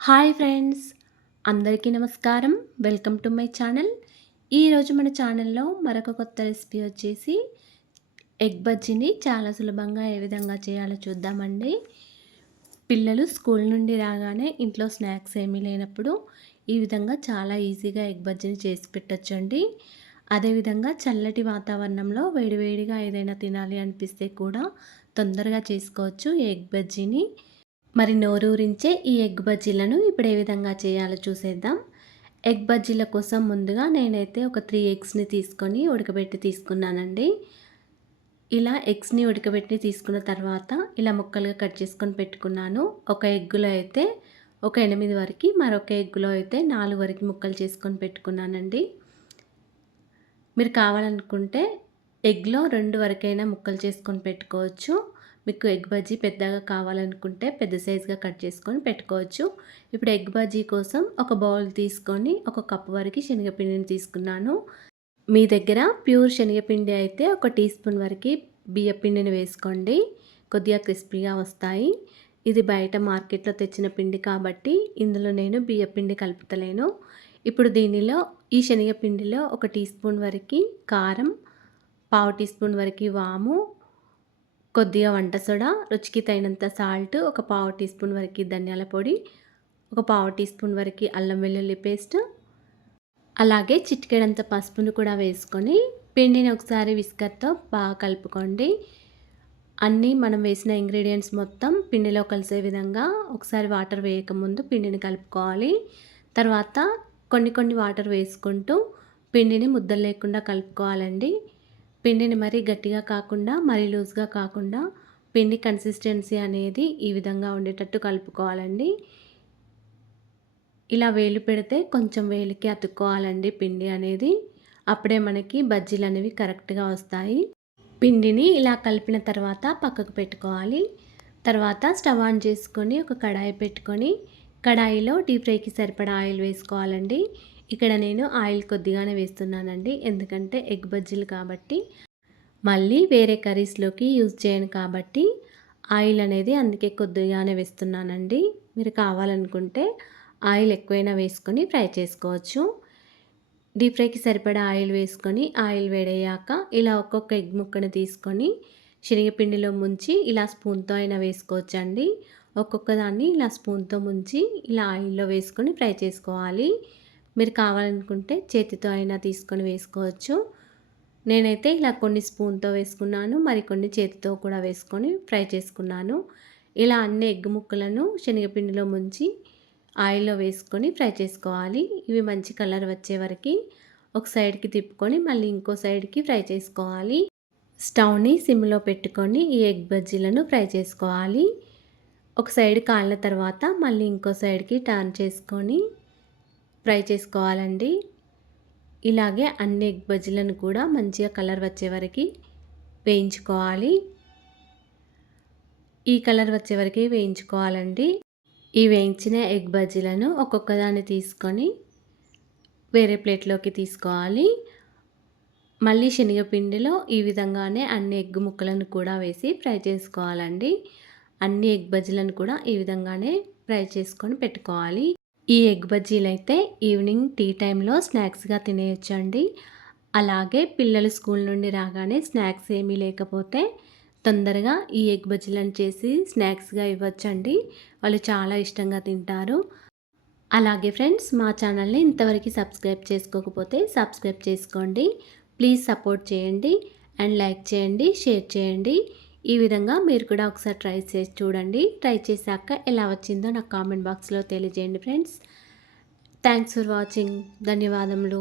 Hi friends, అందరికీ నమస్కారం. Welcome to my channel. ఈరోజు మన ఛానల్లో మరొక కొత్త రెసిపీ వచ్చేసి ఎగ్ బజ్జీని చాలా సులభంగా ఏ విధంగా చేయాలో చూద్దామండి. పిల్లలు స్కూల్ నుండి రాగానే ఇంట్లో స్నాక్స్ ఏమీ లేనప్పుడు ఈ విధంగా చాలా ఈజీగా ఎగ్ బజ్జీని చేసి పెట్టొచ్చండి. అదేవిధంగా చల్లటి వాతావరణంలో వేడివేడిగా ఏదైనా తినాలి అనిపిస్తే కూడా తొందరగా చేసుకోవచ్చు ఈ ఎగ్ బజ్జీని. మరి నోరూరించే ఈ ఎగ్ బజ్జీలను ఇప్పుడు ఏ విధంగా చేయాలో చూసేద్దాం. ఎగ్ బజ్జీల కోసం ముందుగా నేనైతే ఒక 3 ఎగ్స్ని తీసుకొని ఉడకబెట్టి తీసుకున్నానండి. ఇలా ఎగ్స్ని ఉడకబెట్టి తీసుకున్న తర్వాత ఇలా ముక్కలుగా కట్ చేసుకొని పెట్టుకున్నాను. ఒక ఎగ్గులో అయితే ఒక 8 వరకు, మరొక ఎగ్గులో అయితే 4 వరకు ముక్కలు చేసుకొని పెట్టుకున్నానండి. మీరు కావాలనుకుంటే ఎగ్లో 2 వరకైనా ముక్కలు చేసుకొని పెట్టుకోవచ్చు. మీకు ఎగ్ బజ్జీ పెద్దగా కావాలనుకుంటే పెద్ద సైజుగా కట్ చేసుకొని పెట్టుకోవచ్చు. ఇప్పుడు ఎగ్ బజ్జీ కోసం ఒక బౌల్ తీసుకొని ఒక కప్పు వరకు శనగపిండిని తీసుకున్నాను. మీ దగ్గర ప్యూర్ శనగపిండి అయితే ఒక టీ స్పూన్ వరకు బియ్యపిండిని వేసుకోండి. కొద్దిగా క్రిస్పీగా వస్తాయి. ఇది బయట మార్కెట్లో తెచ్చిన పిండి కాబట్టి ఇందులో నేను బియ్యపిండి కలుపుతలేను. ఇప్పుడు దీనిలో ఈ శనగపిండిలో ఒక టీ స్పూన్ వరకు కారం, పావు టీ స్పూన్ వరకు వాము, కొద్దిగా వంట సోడా, రుచికి తగినంత సాల్ట్, ఒక పావు టీ స్పూన్ వరకు ధనియాల పొడి, ఒక పావు టీ స్పూన్ వరకు అల్లం వెల్లుల్లి పేస్ట్, అలాగే చిటికెడంత పసుపును కూడా వేసుకొని పిండిని ఒకసారి విస్కర్తో బాగా కలుపుకోండి. అన్నీ మనం వేసిన ఇంగ్రీడియంట్స్ మొత్తం పిండిలో కలిసే విధంగా ఒకసారి వాటర్ వేయకముందు పిండిని కలుపుకోవాలి. తర్వాత కొన్ని వాటర్ వేసుకుంటూ పిండిని ముద్దలు లేకుండా కలుపుకోవాలండి. పిండిని మరీ గట్టిగా కాకుండా మరీ లూజ్గా కాకుండా పిండి కన్సిస్టెన్సీ అనేది ఈ విధంగా ఉండేటట్టు కలుపుకోవాలండి. ఇలా వేలు పెడితే కొంచెం వేలికి అతుక్కోవాలండి పిండి అనేది. అప్పుడే మనకి బజ్జీలు అనేవి కరెక్ట్గా వస్తాయి. పిండిని ఇలా కలిపిన తర్వాత పక్కకు పెట్టుకోవాలి. తర్వాత స్టవ్ ఆన్ చేసుకొని ఒక కడాయి పెట్టుకొని కడాయిలో డీప్ ఫ్రైకి సరిపడా ఆయిల్ వేసుకోవాలండి. ఇక్కడ నేను ఆయిల్ కొద్దిగానే వేస్తున్నానండి, ఎందుకంటే ఎగ్ బజ్జీలు కాబట్టి మళ్ళీ వేరే కర్రీస్లోకి యూజ్ చేయను కాబట్టి ఆయిల్ అనేది అందుకే కొద్దిగానే వేస్తున్నానండి. మీరు కావాలనుకుంటే ఆయిల్ ఎక్కువైనా వేసుకొని ఫ్రై చేసుకోవచ్చు. డీప్ ఫ్రైకి సరిపడా ఆయిల్ వేసుకొని ఆయిల్ వేడయ్యాక ఇలా ఒక్కొక్క ఎగ్ ముక్కను తీసుకొని శనగపిండిలో ముంచి ఇలా స్పూన్తో అయినా వేసుకోవచ్చండి. ఒక్కొక్క దాన్ని ఇలా స్పూన్తో ముంచి ఇలా ఆయిల్లో వేసుకొని ఫ్రై చేసుకోవాలి. మీరు కావాలనుకుంటే చేతితో అయినా తీసుకొని వేసుకోవచ్చు. నేనైతే ఇలా కొన్ని స్పూన్తో వేసుకున్నాను, మరికొన్ని చేతితో కూడా వేసుకొని ఫ్రై చేసుకున్నాను. ఇలా అన్ని ఎగ్ ముక్కలను శనగపిండిలో ముంచి ఆయిల్లో వేసుకొని ఫ్రై చేసుకోవాలి. ఇవి మంచి కలర్ వచ్చే వరకు ఒక సైడ్కి తిప్పుకొని మళ్ళీ ఇంకో సైడ్కి ఫ్రై చేసుకోవాలి. స్టవ్ని సిమ్లో పెట్టుకొని ఈ ఎగ్ బజ్జీలను ఫ్రై చేసుకోవాలి. ఒక సైడ్ కాలిన తర్వాత మళ్ళీ ఇంకో సైడ్కి టర్న్ చేసుకొని ఫ్రై చేసుకోవాలండి. ఇలాగే అన్ని ఎగ్ బజ్జీలను కూడా మంచిగా కలర్ వచ్చే వరకు వేయించుకోవాలి. ఈ కలర్ వచ్చే వరకు వేయించుకోవాలండి. ఈ వేయించిన ఎగ్ బజ్జీలను ఒక్కొక్క దాన్ని తీసుకొని వేరే ప్లేట్లోకి తీసుకోవాలి. మళ్ళీ శనగపిండిలో ఈ విధంగానే అన్ని ఎగ్ ముక్కలను కూడా వేసి ఫ్రై చేసుకోవాలండి. అన్ని ఎగ్ బజ్జీలను కూడా ఈ విధంగానే ఫ్రై చేసుకొని పెట్టుకోవాలి. ఈ ఎగ్ బజ్జీలు అయితే ఈవినింగ్ టీ టైంలో స్నాక్స్గా తినేయచ్చండి. అలాగే పిల్లలు స్కూల్ నుండి రాగానే స్నాక్స్ ఏమీ లేకపోతే తొందరగా ఈ ఎగ్ బజ్జీలను చేసి స్నాక్స్గా ఇవ్వచ్చండి. వాళ్ళు చాలా ఇష్టంగా తింటారు. అలాగే ఫ్రెండ్స్, మా ఛానల్ని ఇంతవరకు సబ్స్క్రైబ్ చేసుకోకపోతే సబ్స్క్రైబ్ చేసుకోండి. ప్లీజ్ సపోర్ట్ చేయండి అండ్ లైక్ చేయండి, షేర్ చేయండి. ఈ విధంగా మీరు కూడా ఒకసారి ట్రై చేసి చూడండి. ట్రై చేశాక ఎలా వచ్చిందో నాకు కామెంట్ బాక్స్లో తెలియజేయండి ఫ్రెండ్స్. Thanks for watching. ధన్యవాదములు.